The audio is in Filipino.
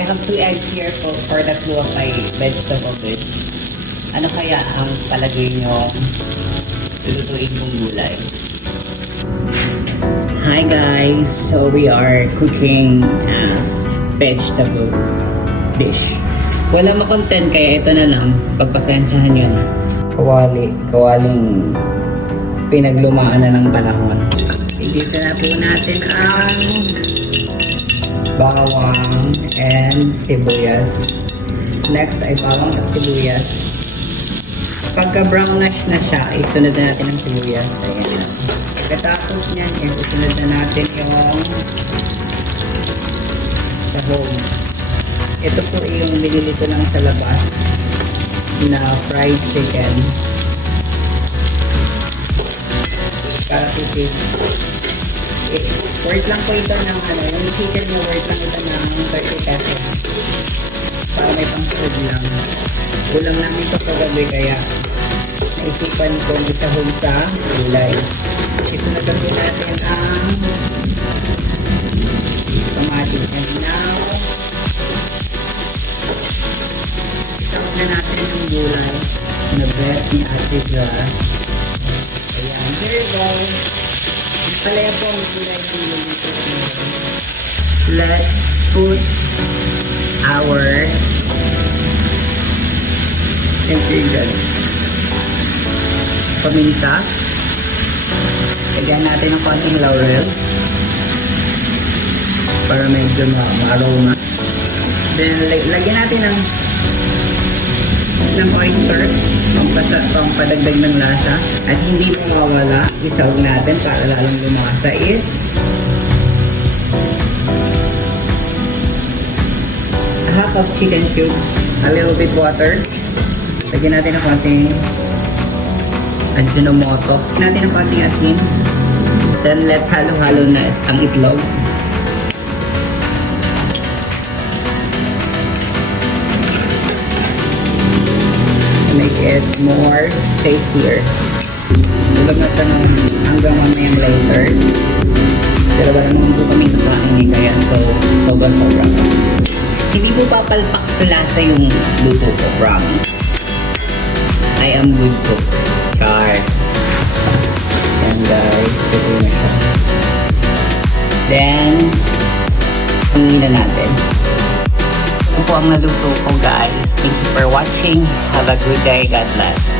I have 2 eggs here for the two of my vegetable bit. Ano kaya ang palagay nyo lulutuin kong gulay? Hi guys! So we are cooking as vegetable dish. Wala ma-content kaya ito na lang. Pagpasensyahan nyo na. Kawaling pinaglumaan na ng panahon. Dito na po natin ang bawang and sibuyas. Next ay bawang at sibuyas. Pagka brownish na siya, isunod na natin ang sibuyas. Ayan. Pagkatapos niyan, isunod na natin yung sahog. Ito po yung binili ko lang sa labas na fried chicken. Para tipid. Worth lang po ito ng yung chicken mo worth lang ito ng 30 pesos. Para may pang food lang. Ulam namin ito kagabi kaya naisipan ko isahog sa gulay. Ito na po natin ang kamatis. And now, isahog na natin yung gulay na bread ni Ate Jar. Ayan, here we go. Palaya po ang gulay ng niluluto ko. Let's put our ingredients. Paminta. Lagyan natin ng konting laurel para medyo ma-aroma. Then, lagyan natin ng oyster pampadagdag ng lasa at hindi mawawala, isawag natin para lalong lumasa is a half of chicken cube, a little bit water, lagyan natin ng konting Ajinomoto, lagyan natin ng konting asin, then let's halo-halo na ang itlog. Make it more tastier. Tulad na ito hanggang mamayang later. Pero wala naman po kami nakain kaya sobra. Hindi po papalpak sa lasa yung luto ko, promise. I am good cook. Char. Yan guys, ito na siya. Then, hingin na natin. Ito po ang naluto ko guys. Thank you for watching. Have a good day. God bless.